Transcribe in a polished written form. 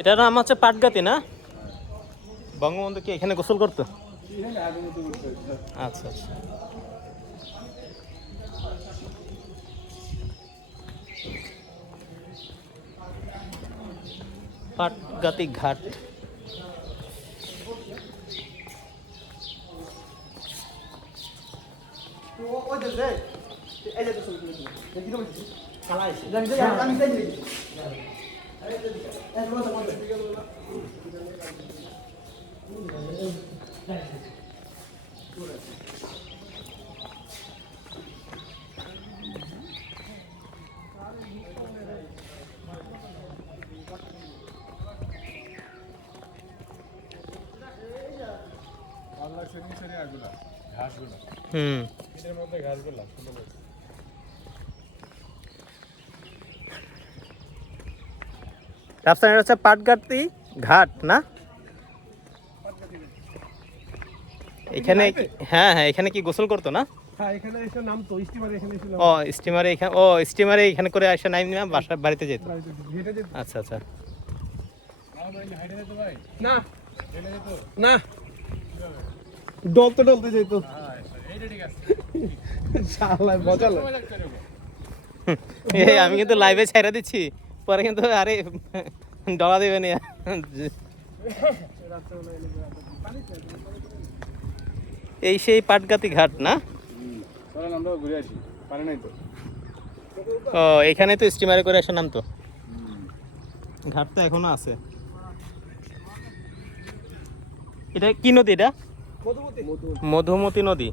এটার নাম হচ্ছে পাটগাতি না? বঙ্গবন্ধু কি এখানে গোসল করতো? আচ্ছা আচ্ছা। পাটগাতি ঘাট। হুম, রাস্তাটা হচ্ছে পাটগাতি ঘাট না? এখানে হ্যাঁ হ্যাঁ, এখানে কি গোসল করতো না? ও স্টিমারে এখানে, ও স্টিমারে এখানে করে আসে নাই না, বাসা বাড়িতে যেত। আচ্ছা আচ্ছা। না না, ডলতে ডলতে যেত। এই আমি কিন্তু লাইভে ছেড়ে দিচ্ছি, পরে কিন্তু আরে ডলা দেবে না। এই সেই পাটগাতি ঘাট না? ও এখানে তো স্টিমারে করে আসে নাম তো, ঘাটটা এখনো আছে। এটা কি নদী এটা? মধুমতি নদী।